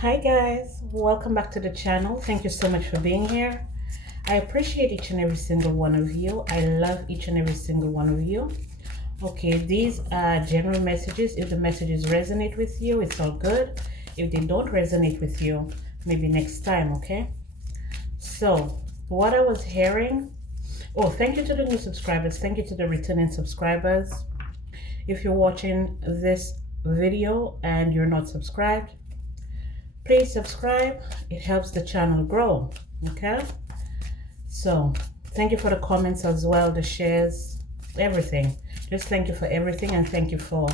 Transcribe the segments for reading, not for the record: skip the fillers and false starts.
Hi guys, welcome back to the channel. Thank you so much for being here. I appreciate each and every single one of you. I love each and every single one of you. Okay, these are general messages. If the messages resonate with you, it's all good. If they don't resonate with you, maybe next time, okay? So, what I was hearing, oh, thank you to the new subscribers. Thank you to the returning subscribers. If you're watching this video and you're not subscribed, please subscribe. It helps the channel grow. Okay, so thank you for the comments as well, the shares, everything. Just thank you for everything, and thank you for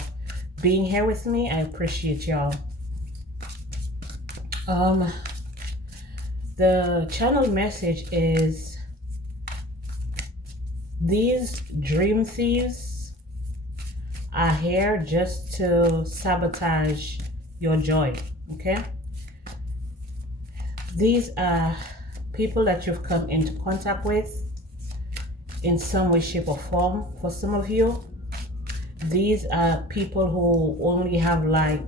being here with me. I appreciate y'all. The channel message is these dream thieves are here just to sabotage your joy. Okay, these are people that you've come into contact with in some way, shape, or form. For some of you, these are people who only have like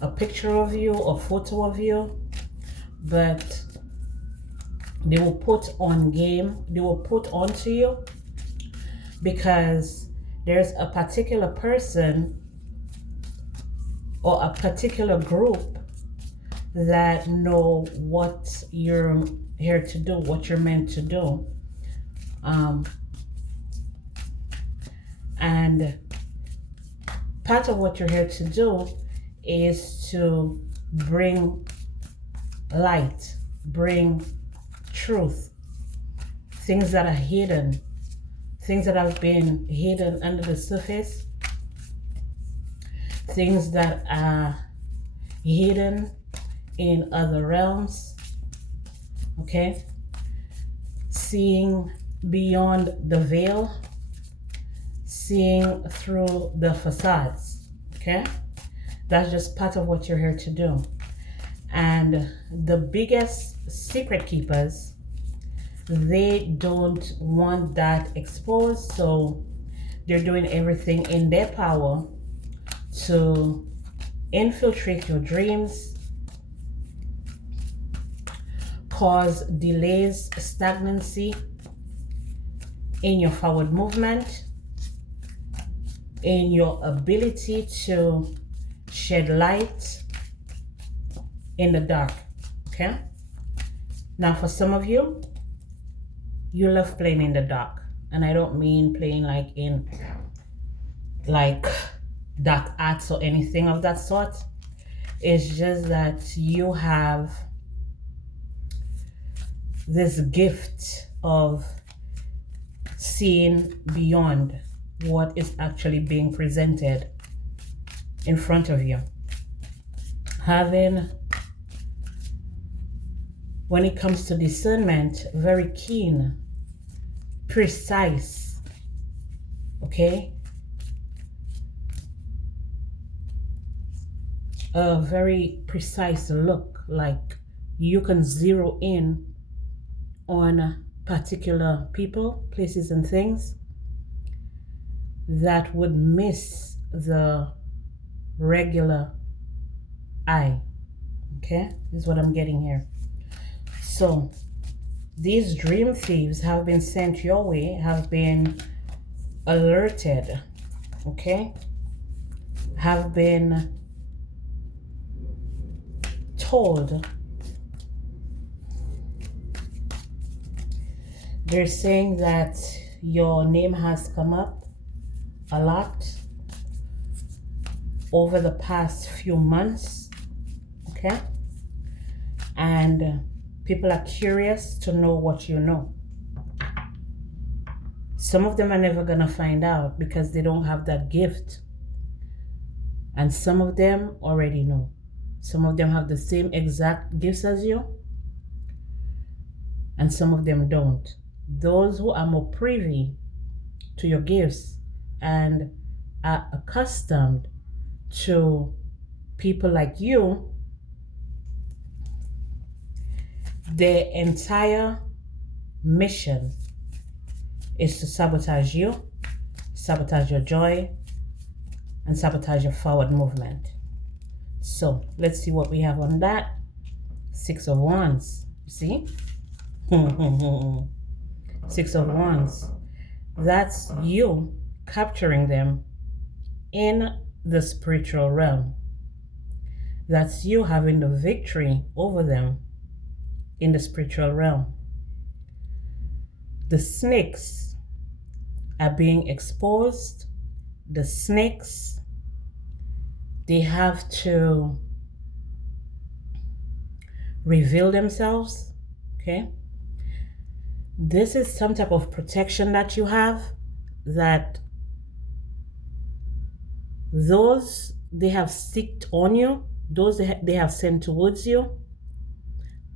a picture of you or photo of you, but they will put on game, they will put onto you because there's a particular person or a particular group that know what you're here to do, what you're meant to do. And part of what you're here to do is to bring light, bring truth, things that are hidden, things that have been hidden under the surface, things that are hidden in other realms. Okay, seeing beyond the veil, seeing through the facades. Okay, that's just part of what you're here to do. And the biggest secret keepers, they don't want that exposed, so they're doing everything in their power to infiltrate your dreams, cause delays, stagnancy in your forward movement, in your ability to shed light in the dark. Okay, now for some of you, you love playing in the dark, and I don't mean playing like in like dark arts or anything of that sort. It's just that you have this gift of seeing beyond what is actually being presented in front of you. Having, when it comes to discernment, very keen, precise, okay? A very precise look, like you can zero in on particular people, places, and things that would miss the regular eye. Okay, this is what I'm getting here. So these dream thieves have been sent your way, have been alerted, okay, have been told. They're saying that your name has come up a lot over the past few months, okay? And people are curious to know what you know. Some of them are never gonna find out because they don't have that gift. And some of them already know. Some of them have the same exact gifts as you, and some of them don't. Those who are more privy to your gifts and are accustomed to people like you, their entire mission is to sabotage you, sabotage your joy, and sabotage your forward movement. So let's see what we have on that. Six of Wands. You see? Six of Wands. That's you capturing them in the spiritual realm. That's you having the victory over them in the spiritual realm. The snakes are being exposed. The snakes, they have to reveal themselves. Okay? This is some type of protection that you have, that those they have sticked on you, those they have sent towards you.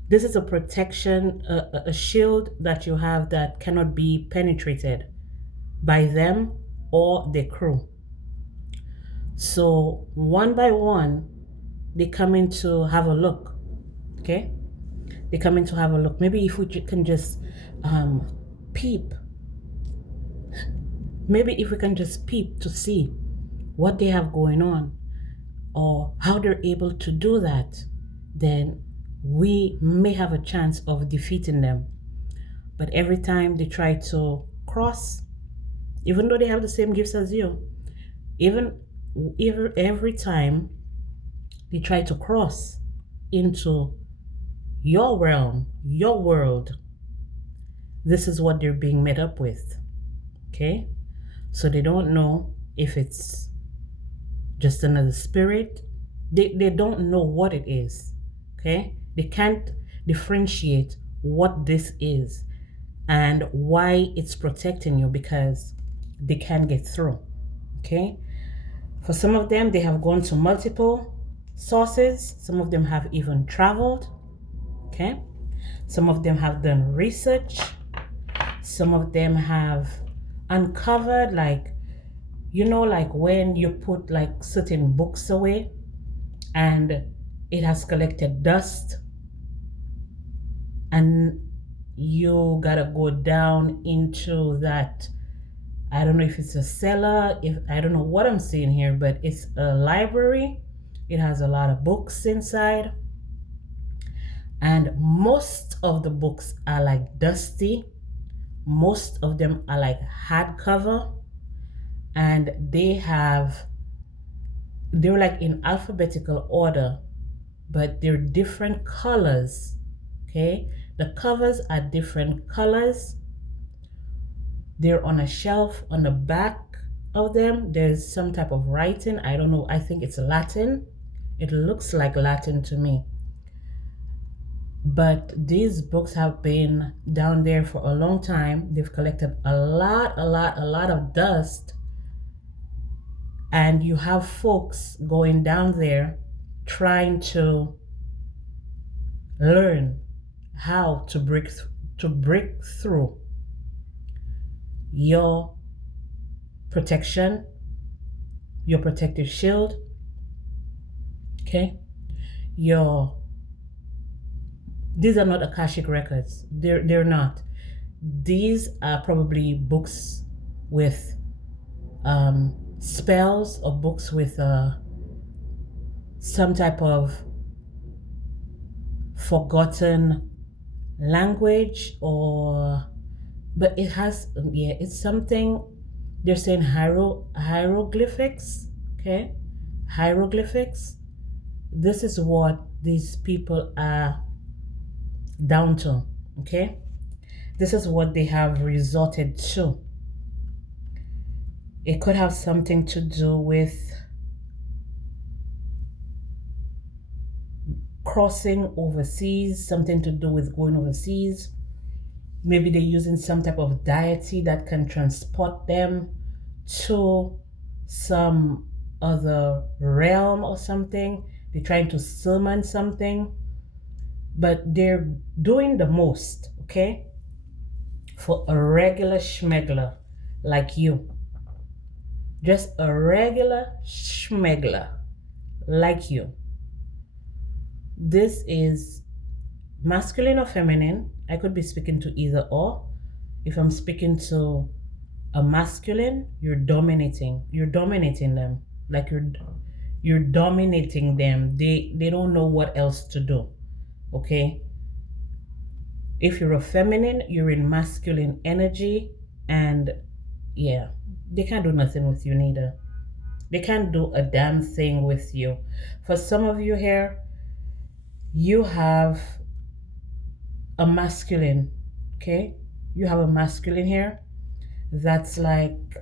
This is a protection, a shield that you have that cannot be penetrated by them or the crew. So one by one, they come in to have a look. Okay? They come in to have a look. Maybe if we can just peep. Maybe if we can just peep to see what they have going on or how they're able to do that, then we may have a chance of defeating them. But every time they try to cross, even though they have the same gifts as you, every time they try to cross into your realm, your world, this is what they're being met up with. Okay? So they don't know if it's just another spirit. They don't know what it is. Okay? They can't differentiate what this is and why it's protecting you, because they can't get through. Okay? For some of them, they have gone to multiple sources. Some of them have even traveled. Okay? Some of them have done research. Some of them have uncovered, like, you know, like when you put like certain books away and it has collected dust and you gotta go down into that, I don't know if it's a cellar, if I don't know what I'm seeing here, but it's a library. It has a lot of books inside, and most of the books are like dusty. Most of them are like hardcover, and they're like in alphabetical order, but they're different colors. Okay, the covers are different colors. They're on a shelf. On the back of them, there's some type of writing. I don't know. I think it's Latin. It looks like Latin to me. But these books have been down there for a long time. They've collected a lot of dust. And you have folks going down there trying to learn how to break through your protection, your protective shield. Okay? These are not Akashic records. They're not. These are probably books with spells, or books with some type of forgotten language, but it has, it's something, they're saying hieroglyphics. Okay? Hieroglyphics. This is what these people are down to. Okay? This is what they have resorted to. It could have something to do with crossing overseas, something to do with going overseas. Maybe they're using some type of deity that can transport them to some other realm or something. They're trying to summon something, but they're doing the most, okay, for a regular schmegler like you. Just a regular schmegler like you. This is masculine or feminine. I could be speaking to either or. If I'm speaking to a masculine, you're dominating them. Like you're dominating them. They don't know what else to do. Okay, if you're a feminine, you're in masculine energy, and yeah, they can't do nothing with you neither. They can't do a damn thing with you. For some of you here, you have a masculine, okay? You have a masculine here that's like,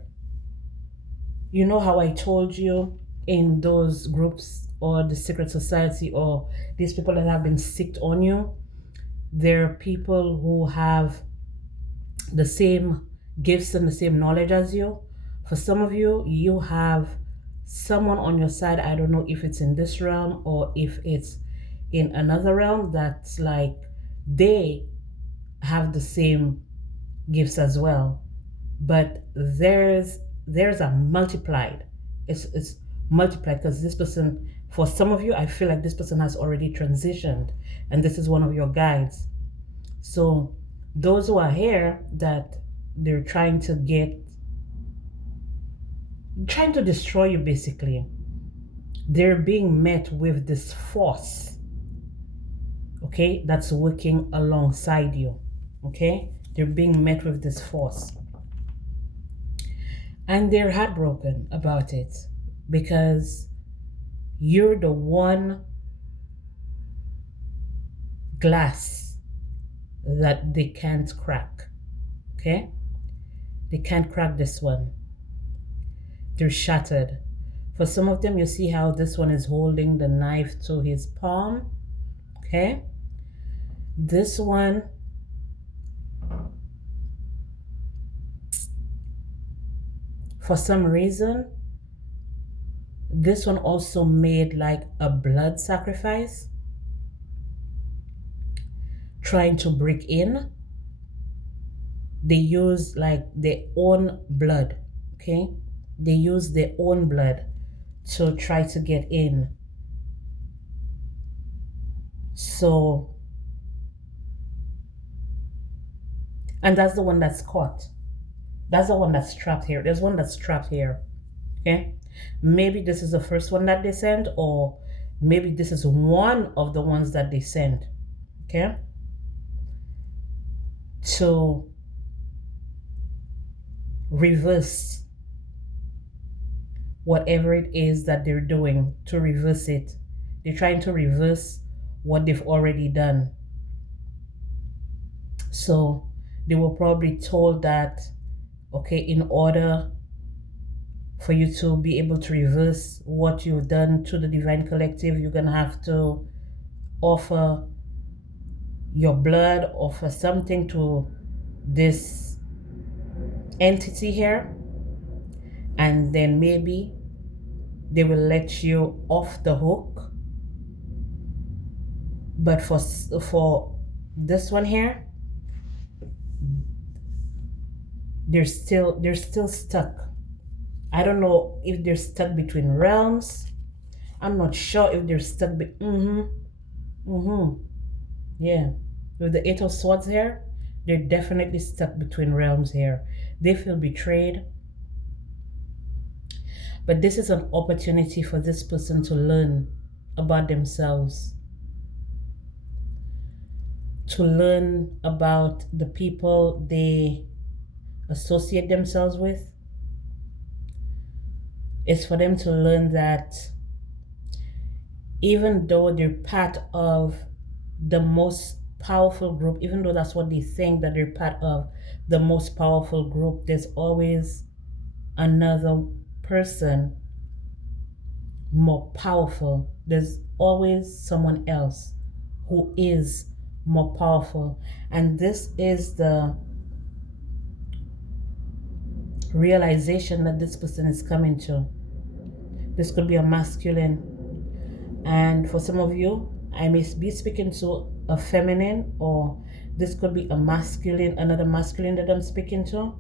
you know how I told you in those groups or the secret society or these people that have been sicked on you, they're people who have the same gifts and the same knowledge as you. For some of you, you have someone on your side. I don't know if it's in this realm or if it's in another realm that's like they have the same gifts as well. But there's a multiplied. It's multiplied because this person, for some of you, I feel like this person has already transitioned and this is one of your guides. So those who are here that they're trying to destroy you basically, they're being met with this force, okay, that's working alongside you. Okay, they're being met with this force and they're heartbroken about it because you're the one glass that they can't crack. Okay, they can't crack this one. They're shattered. For some of them, you see how this one is holding the knife to his palm. Okay, this one, for some reason, this one also made like a blood sacrifice, trying to break in. They use like their own blood. Okay, they use their own blood to try to get in. So, and that's the one that's caught. That's the one that's trapped here. There's one that's trapped here. Okay, maybe this is the first one that they sent, or maybe this is one of the ones that they sent. Okay, to reverse whatever it is that they're doing, to reverse it. They're trying to reverse what they've already done. So they were probably told that, okay, in order for you to be able to reverse what you've done to the divine collective, you're gonna have to offer your blood, offer something to this entity here, and then maybe they will let you off the hook. But for this one here, they're still stuck. I don't know if they're stuck between realms. I'm not sure if they're stuck yeah, with the Eight of Swords here, they're definitely stuck between realms here. They feel betrayed. But this is an opportunity for this person to learn about themselves, to learn about the people they associate themselves with. It's for them to learn that even though they're part of the most powerful group, even though that's what they think that they're part of the most powerful group, there's always another person more powerful. There's always someone else who is more powerful. And this is the realization that this person is coming to. This could be a masculine. And for some of you, I may be speaking to a feminine, or this could be a masculine, another masculine that I'm speaking to.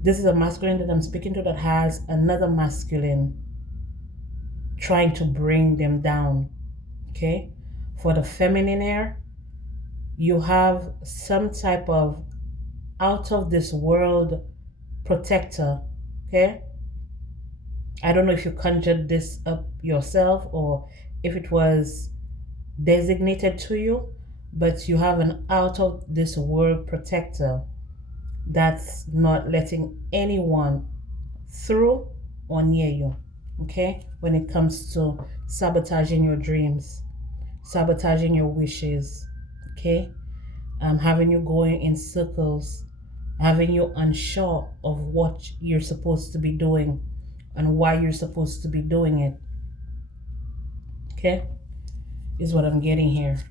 This is a masculine that I'm speaking to that has another masculine trying to bring them down. Okay, for the feminine here, you have some type of out of this world protector. Okay, I don't know if you conjured this up yourself or if it was designated to you, but you have an out of this world protector that's not letting anyone through or near you. Okay, when it comes to sabotaging your dreams, sabotaging your wishes, okay, having you going in circles, having you unsure of what you're supposed to be doing and why you're supposed to be doing it. Okay, is what I'm getting here.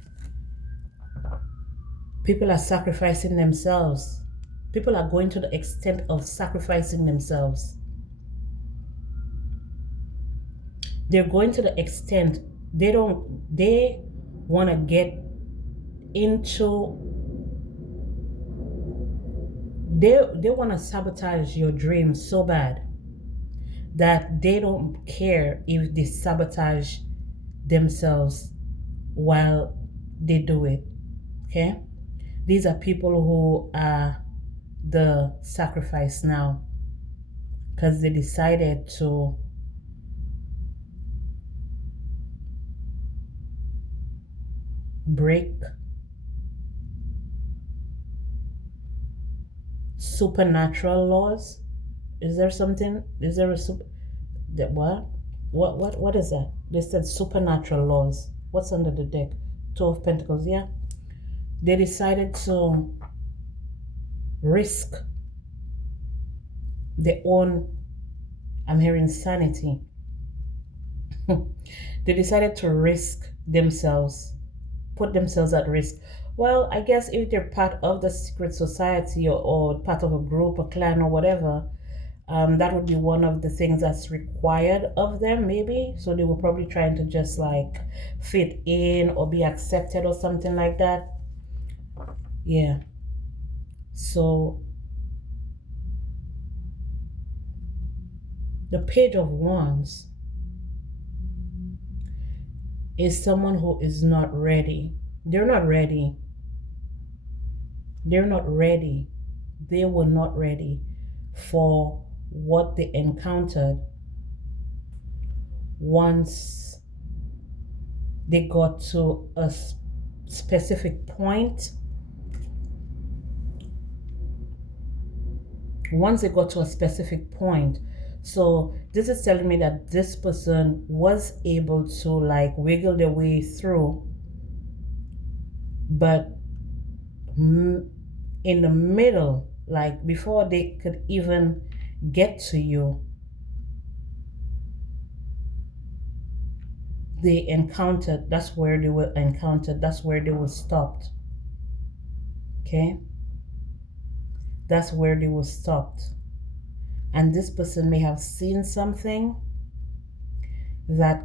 People are sacrificing themselves. People are going to the extent of sacrificing themselves. They're going to the extent they want to get into, they want to sabotage your dreams so bad that they don't care if they sabotage themselves while they do it. Okay, these are people who are the sacrifice now because they decided to break supernatural laws. Is there something? Is there a that what is that? They said supernatural laws. What's under the deck? Two of Pentacles. Yeah, they decided to risk their own. I'm hearing sanity. They decided to risk themselves, put themselves at risk. Well, I guess if they're part of the secret society or part of a group, a clan, or whatever, that would be one of the things that's required of them, maybe. So they were probably trying to just like fit in or be accepted or something like that. Yeah. So the Page of Wands is someone who is not ready. They're not ready. They're not ready. They were not ready for what they encountered once they got to a specific point. Once they got to a specific point. So this is telling me that this person was able to like wiggle their way through, but in the middle, like before they could even get to you, they encountered, that's where they were encountered, that's where they were stopped. Okay, that's where they were stopped. And this person may have seen something that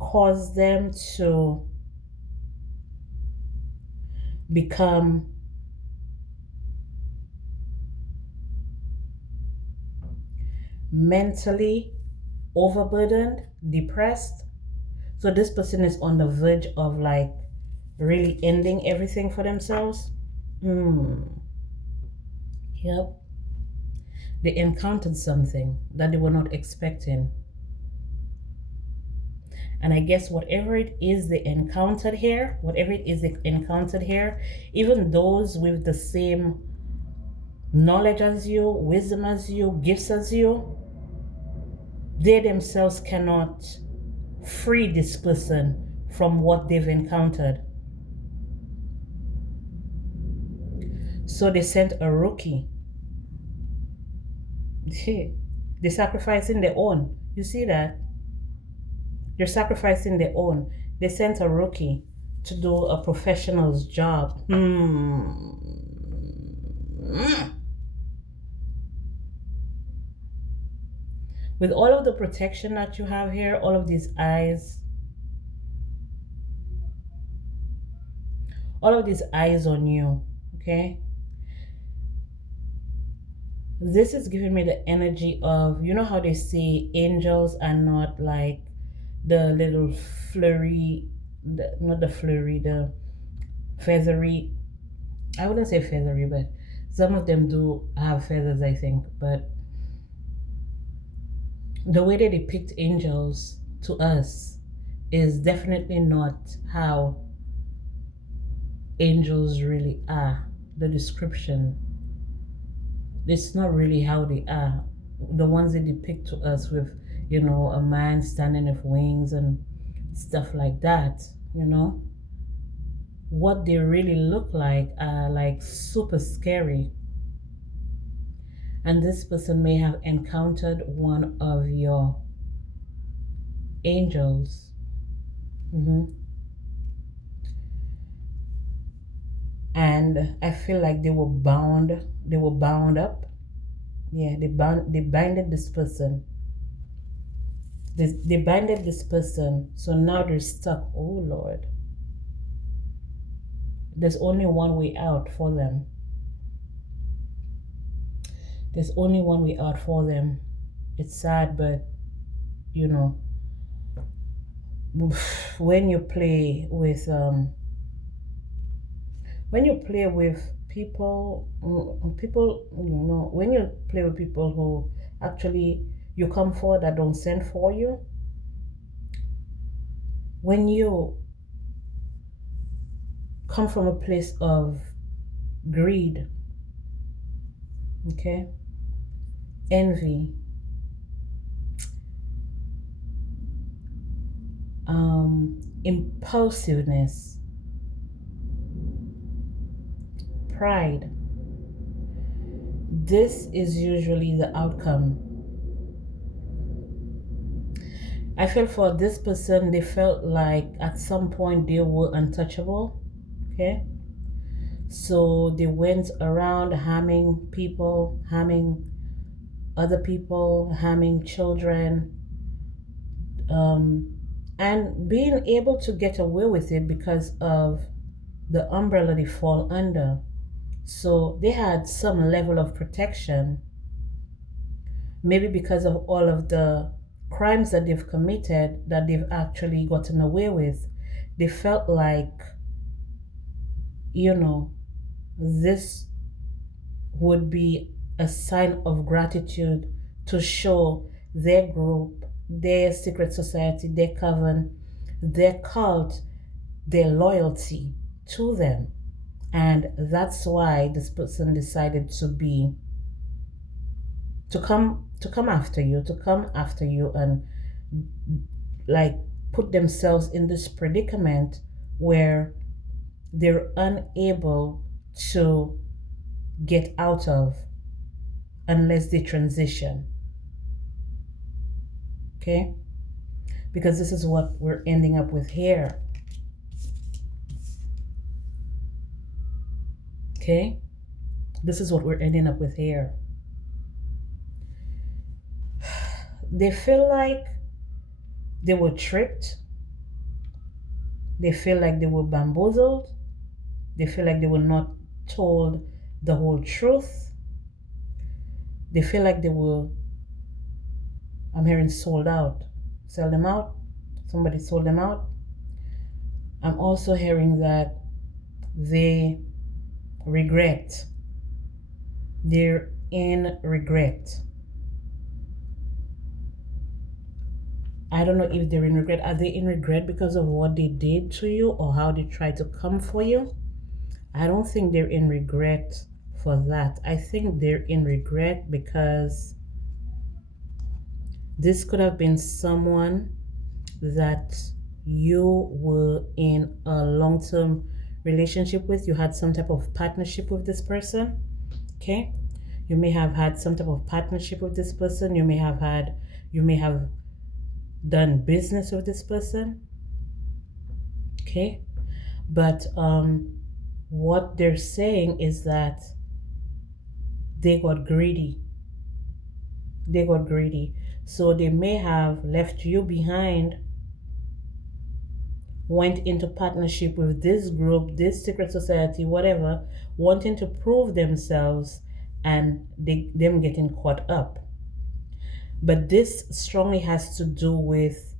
caused them to become mentally overburdened, depressed. So this person is on the verge of like really ending everything for themselves. Yep. They encountered something that they were not expecting. And I guess whatever it is they encountered here, even those with the same knowledge as you, wisdom as you, gifts as you, they themselves cannot free this person from what they've encountered. So they sent a rookie. They're sacrificing their own. You see that? They're sacrificing their own. They sent a rookie to do a professional's job. With all of the protection that you have here, all of these eyes on you, okay? This is giving me the energy of, you know how they say angels are not like the little flurry, the feathery. I wouldn't say feathery, but some of them do have feathers, I think. But the way they depict angels to us, is definitely not how angels really are. The description, it's not really how they are. The ones they depict to us with, a man standing with wings and stuff like that, you know. What they really look like are like super scary. And this person may have encountered one of your angels. hmm And I feel like they were bound up. Yeah, they binded this person. They binded this person. So now they're stuck. Oh Lord. There's only one way out for them. There's only one way out for them. It's sad, but you know, when you play with people, when you play with people who actually you come for that don't send for you, when you come from a place of greed, okay, envy, impulsiveness, pride, this is usually the outcome. I feel for this person, they felt like at some point they were untouchable. Okay. So they went around harming people, harming other people, harming children, and being able to get away with it because of the umbrella they fall under. So they had some level of protection, maybe because of all of the crimes that they've committed that they've actually gotten away with. They felt like, this would be a sign of gratitude to show their group, their secret society, their coven, their cult, their loyalty to them. And that's why this person decided to come after you and like put themselves in this predicament where they're unable to get out of unless they transition. Okay? Because this is what we're ending up with here. Okay? This is what we're ending up with here. They feel like they were tricked. They feel like they were bamboozled. They feel like they were not told the whole truth. They feel like they were, I'm hearing sold out. Sell them out. Somebody sold them out. I'm also hearing that they regret. They're in regret. I don't know if they're in regret. Are they in regret because of what they did to you or how they tried to come for you? I don't think they're in regret for that. I think they're in regret because this could have been someone that you were in a long-term relationship with. You had some type of partnership with this person. Okay? You may have had some type of partnership with this person. You may have done business with this person. Okay? But what they're saying is that they got greedy. They got greedy. So they may have left you behind, went into partnership with this group, this secret society, whatever, wanting to prove themselves and them getting caught up. But this strongly has to do with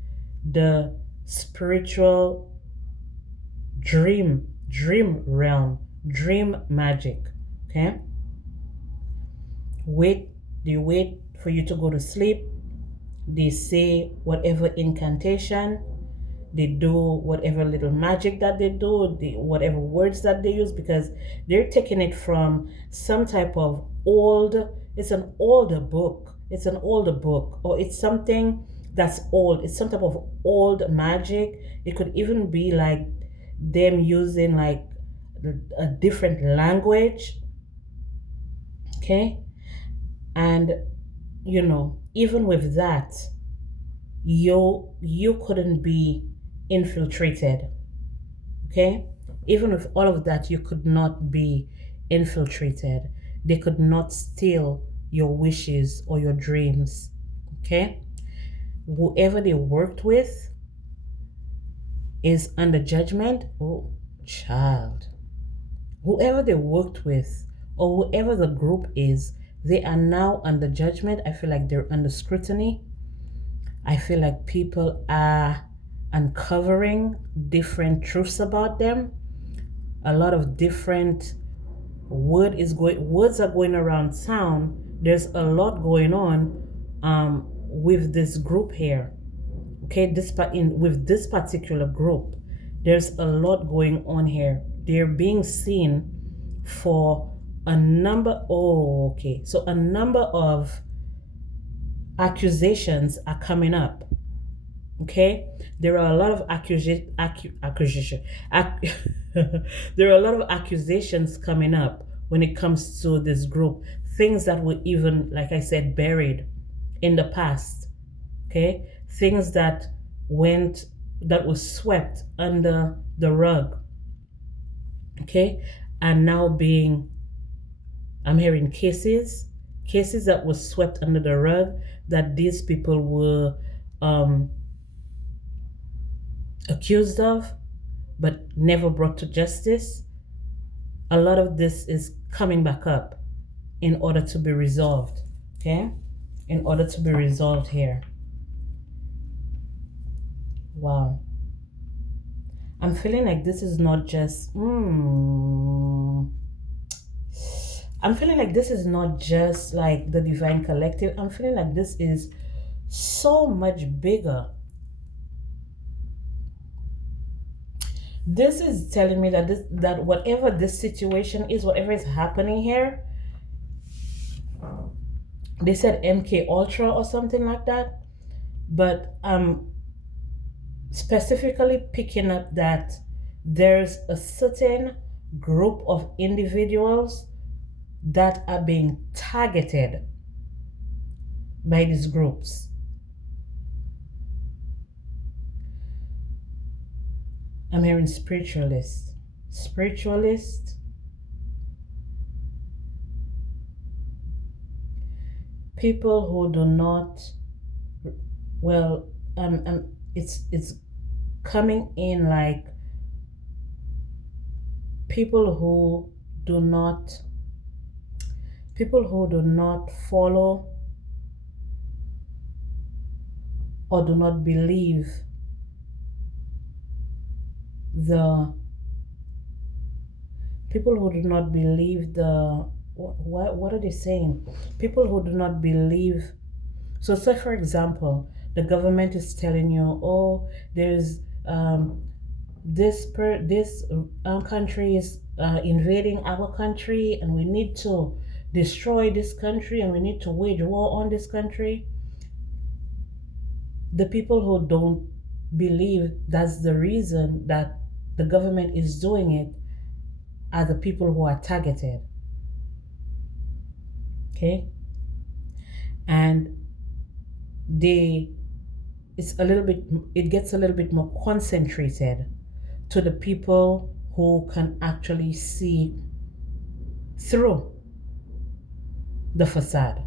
the spiritual dream realm, dream magic. Okay? They wait for you to go to sleep. They say whatever incantation. they do whatever little magic that they do, whatever words that they use, because they're taking it from some type of old, it's an older book. It's an older book, or it's something that's old. It's some type of old magic. It could even be like them using like a different language. Okay. And even with that, you couldn't be infiltrated. Okay, even with all of that, you could not be infiltrated. They could not steal your wishes or your dreams. Okay, whoever they worked with is under judgment. Oh, child, whoever they worked with or whoever the group is, they are now under judgment. I feel like they're under scrutiny. I feel like people are uncovering different truths about them. A lot of different words are going around town. There's a lot going on with this group here. Okay, with this particular group, there's a lot going on here. They're being seen for a number. Oh, okay. So a number of accusations are coming up. Okay, there are a lot of there are a lot of accusations coming up when it comes to this group. Things that were even, like I said, buried in the past. Okay, things that was swept under the rug. Okay, and now I'm hearing cases that were swept under the rug, that these people were accused of but never brought to justice. A lot of this is coming back up in order to be resolved. Okay, in order to be resolved here. Wow, I'm feeling like this is not just I'm feeling like this is not just like the divine collective. I'm feeling like this is so much bigger. This is telling me that whatever this situation is, whatever is happening here, they said MK Ultra or something like that, but I'm specifically picking up that there's a certain group of individuals that are being targeted by these groups. I'm hearing spiritualist, people who do not, well, it's coming in like people who do not follow or do not believe the people who do not believe the what are they saying? People who do not believe. So say for example, the government is telling you, oh, there's this country is invading our country, and we need to destroy this country, and we need to wage war on this country. The people who don't believe that's the reason that the government is doing it are the people who are targeted. Okay, and it gets a little bit more concentrated to the people who can actually see through the facade.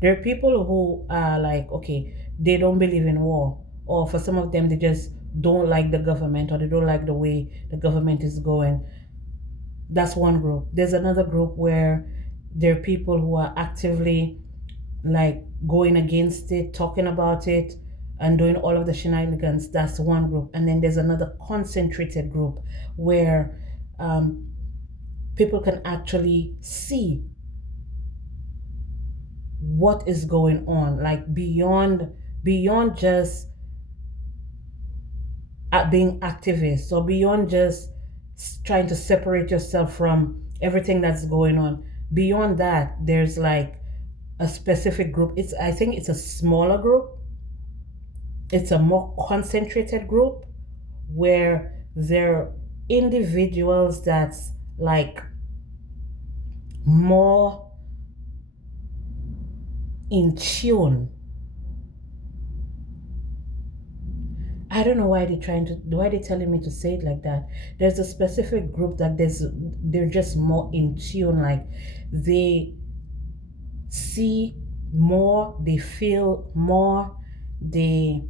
There are people who are like, okay, they don't believe in war, or for some of them, they just don't like the government, or they don't like the way the government is going. That's one group. There's another group where there are people who are actively like going against it, talking about it, and doing all of the shenanigans. That's one group. And then there's another concentrated group where people can actually see what is going on, like beyond just being activists, or beyond just trying to separate yourself from everything that's going on. Beyond that, there's like a specific group. I think it's a smaller group. It's a more concentrated group where there are individuals that's like more in tune. I don't know why they telling me to say it like that. There's a specific group that they're just more in tune, like they see more, they feel more, they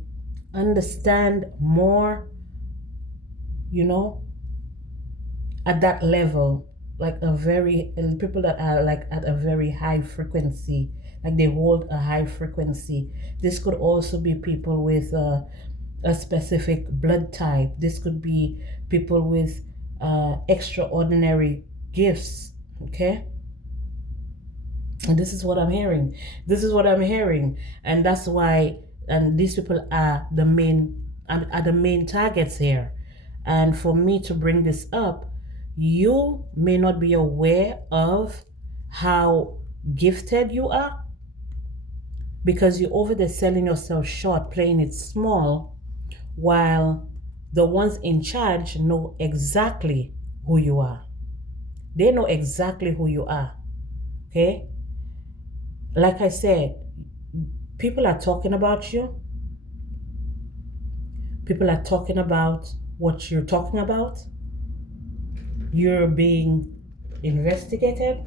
understand more, you know, at that level, like people that are like at a very high frequency, like they hold a high frequency. This could also be people with a specific blood type. This could be people with extraordinary gifts. Okay, and this is what I'm hearing. This is what I'm hearing, and that's why. And these people are the main targets here. And for me to bring this up, you may not be aware of how gifted you are because you're over there selling yourself short, playing it small, while the ones in charge know exactly who you are. They know exactly who you are. Okay? Like I said, people are talking about you. People are talking about what you're talking about. You're being investigated.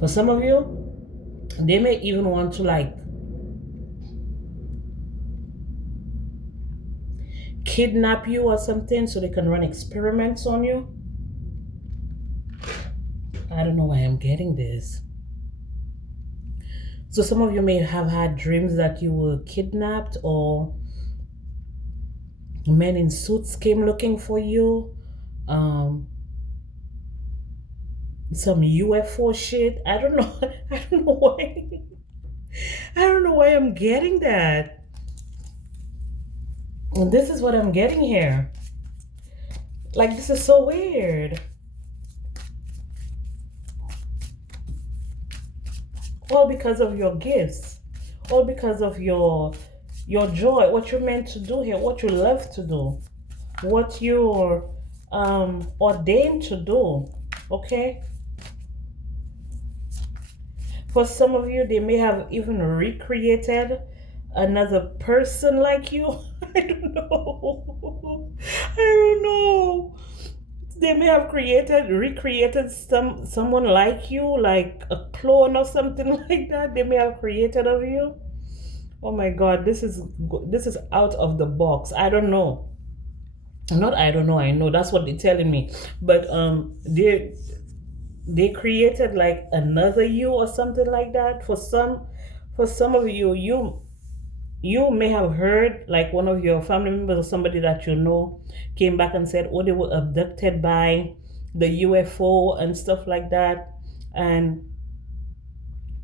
For some of you, they may even want to like kidnap you or something so they can run experiments on you. I don't know why I'm getting this. So some of you may have had dreams that you were kidnapped, or men in suits came looking for you. Some UFO shit. I don't know. I don't know why. I don't know why I'm getting that. And this is what I'm getting here. Like, this is so weird. All because of your gifts. All because of your joy, what you're meant to do here, what you love to do, what you're ordained to do. Okay? For some of you, they may have even recreated another person like you. I don't know. I don't know. They may have recreated someone like you, like a clone or something like that. They may have created of you. Oh my God, this is out of the box. I don't know. Not I don't know. I know that's what they're telling me. But they created like another you or something like that. For some of you, you may have heard like one of your family members or somebody that you know came back and said, oh, they were abducted by the UFO and stuff like that, and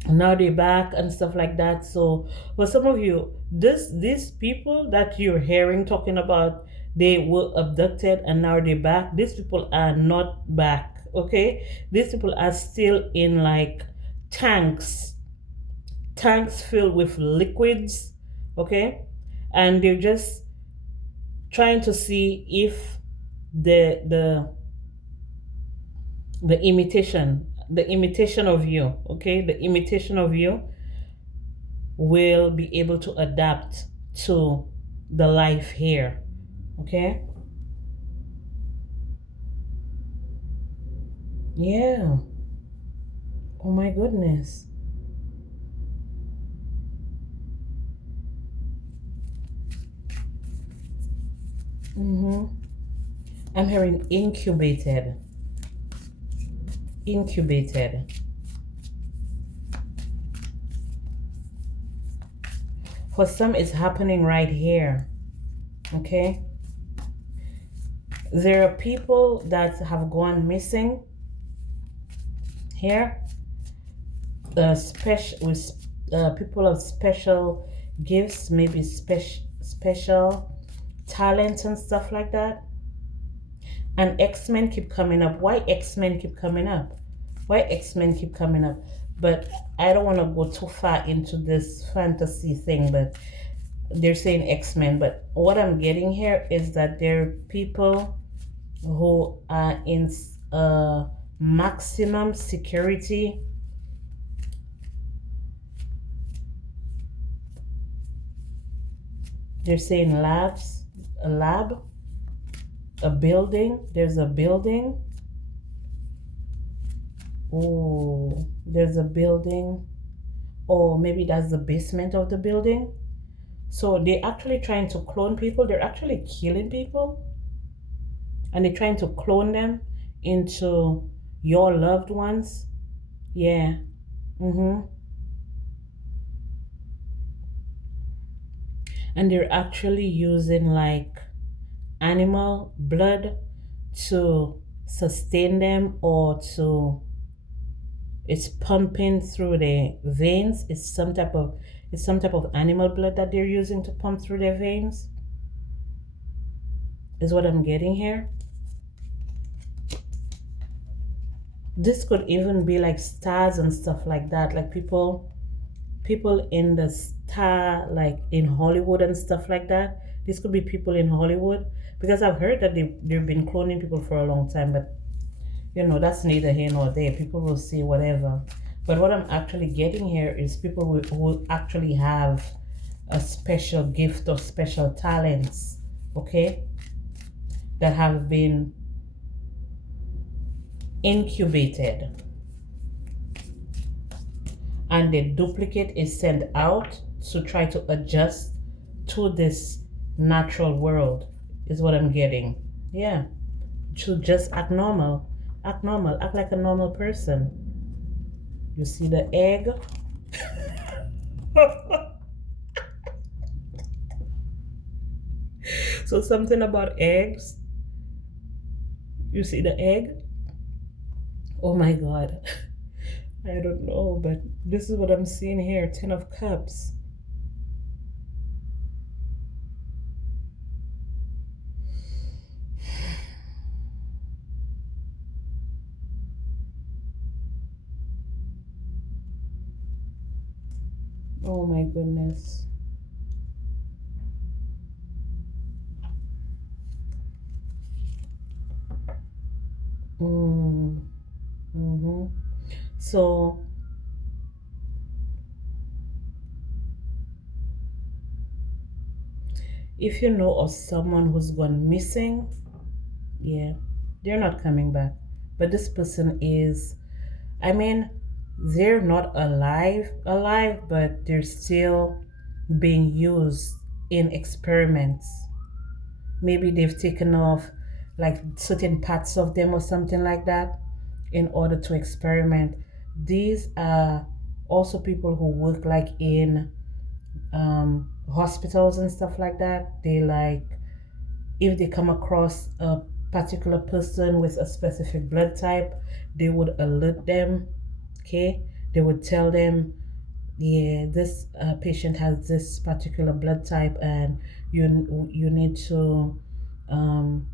now they're back and stuff like that. So for some of you, these people that you're hearing talking about, they were abducted and now they're back. These people are not back. Okay, these people are still in like tanks filled with liquids. Okay, and they're just trying to see if the imitation of you, okay, the imitation of you will be able to adapt to the life here. Okay, yeah. Oh my goodness. I'm hearing incubated. For some, it's happening right here. Okay, there are people that have gone missing here, special with people of special gifts, maybe special talents and stuff like that. And X-Men keep coming up. Why X-Men keep coming up? Why X-Men keep coming up? But I don't want to go too far into this fantasy thing, but they're saying X-Men. But what I'm getting here is that there are people who are in maximum security. They're saying labs, a lab, a building. There's a building. Oh, there's a building. Or maybe that's the basement of the building. So they're actually trying to clone people. They're actually killing people. And they're trying to clone them into your loved ones. Yeah. Mm-hmm. And they're actually using like animal blood to sustain them, or to it's pumping through their veins. It's some type of animal blood that they're using to pump through their veins, is what I'm getting here. This could even be like stars and stuff like that, like people in the star, like in Hollywood and stuff like that. This could be people in Hollywood, because I've heard that they've been cloning people for a long time, but that's neither here nor there. People will say whatever. But what I'm actually getting here is people who actually have a special gift or special talents, okay, that have been incubated, and the duplicate is sent out to try to adjust to this natural world, is what I'm getting. Yeah, to just act normal, act like a normal person. You see the egg? So something about eggs. You see the egg? Oh my God. I don't know, but this is what I'm seeing here. 10 of Cups. Oh my goodness. Mm-hmm. So if you know of someone who's gone missing, yeah, they're not coming back. But this person is, I mean, they're not alive, but they're still being used in experiments. Maybe they've taken off like certain parts of them or something like that in order to experiment. These are also people who work like in hospitals and stuff like that. They like, if they come across a particular person with a specific blood type, they would alert them. Okay, they would tell them, yeah, this patient has this particular blood type, and you need to um,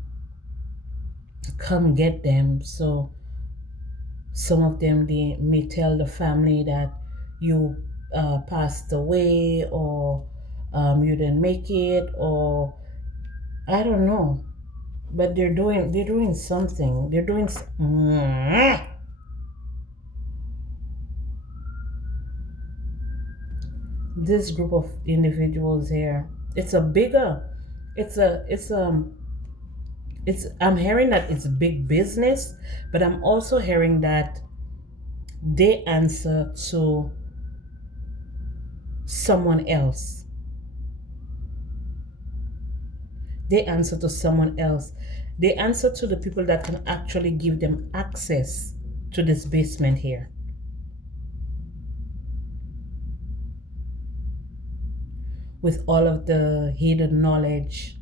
come get them. So some of them, they may tell the family that you passed away, or you didn't make it, or I don't know, but they're doing something. They're doing. This group of individuals here. It's a bigger. It's I'm hearing that it's big business, but I'm also hearing that they answer to someone else. They answer to someone else. They answer to the people that can actually give them access to this basement here. With all of the hidden knowledge.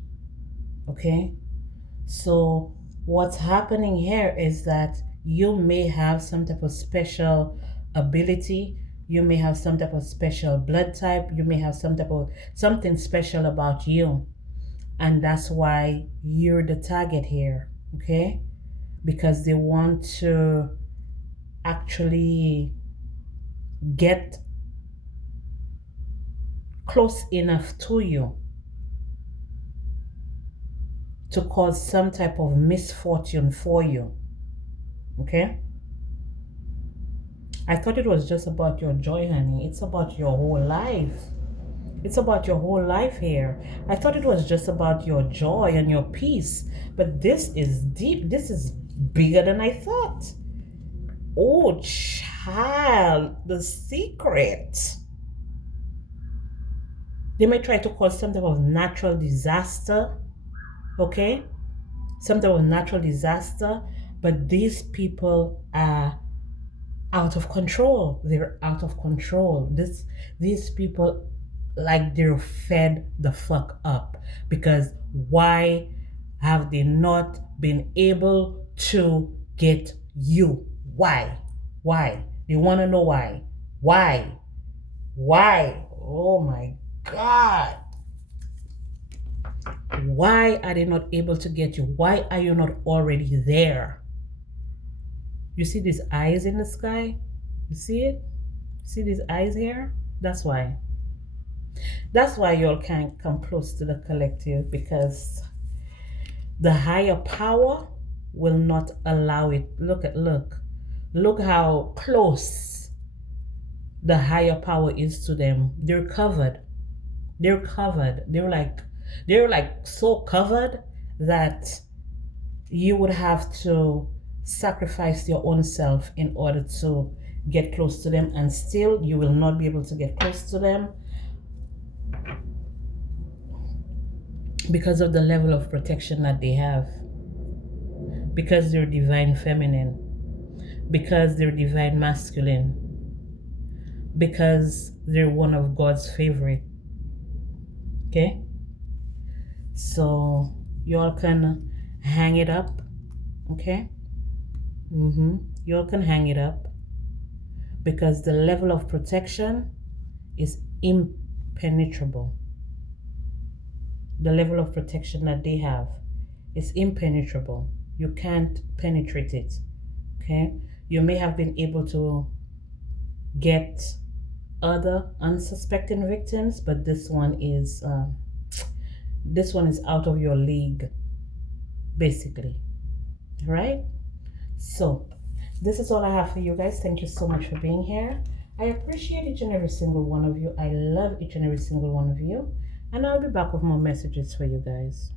Okay? So what's happening here is that you may have some type of special ability You may have some type of special blood type. You may have some type of something special about you. And that's why you're the target here, okay? Because they want to actually get close enough to you to cause some type of misfortune for you, okay? I thought it was just about your joy, honey. It's about your whole life. It's about your whole life here. I thought it was just about your joy and your peace, but this is deep. This is bigger than I thought. Oh, child, the secret. They may try to cause some type of natural disaster, okay? Some type of natural disaster, but these people are out of control. They're out of control. These people, like, they're fed the fuck up, because why have they not been able to get you? Why they want to know why. Oh my god, why are they not able to get you? Why are you not already there? You see these eyes in the sky? You see it? See these eyes here? That's why. That's why y'all can't come close to the collective, because the higher power will not allow it. Look how close the higher power is to them. They're covered. They're covered. They're like so covered that you would have to sacrifice your own self in order to get close to them, and still you will not be able to get close to them because of the level of protection that they have, because they're divine feminine, because they're divine masculine, because they're one of God's favorite. Okay, so y'all can hang it up. Okay, y'all can hang it up, because the level of protection is impenetrable. The level of protection that they have is impenetrable. You can't penetrate it. Okay, you may have been able to get other unsuspecting victims, but this one is out of your league, basically. All right, so this is all I have for you guys. Thank you so much for being here. I appreciate each and every single one of you. I love each and every single one of you, and I'll be back with more messages for you guys.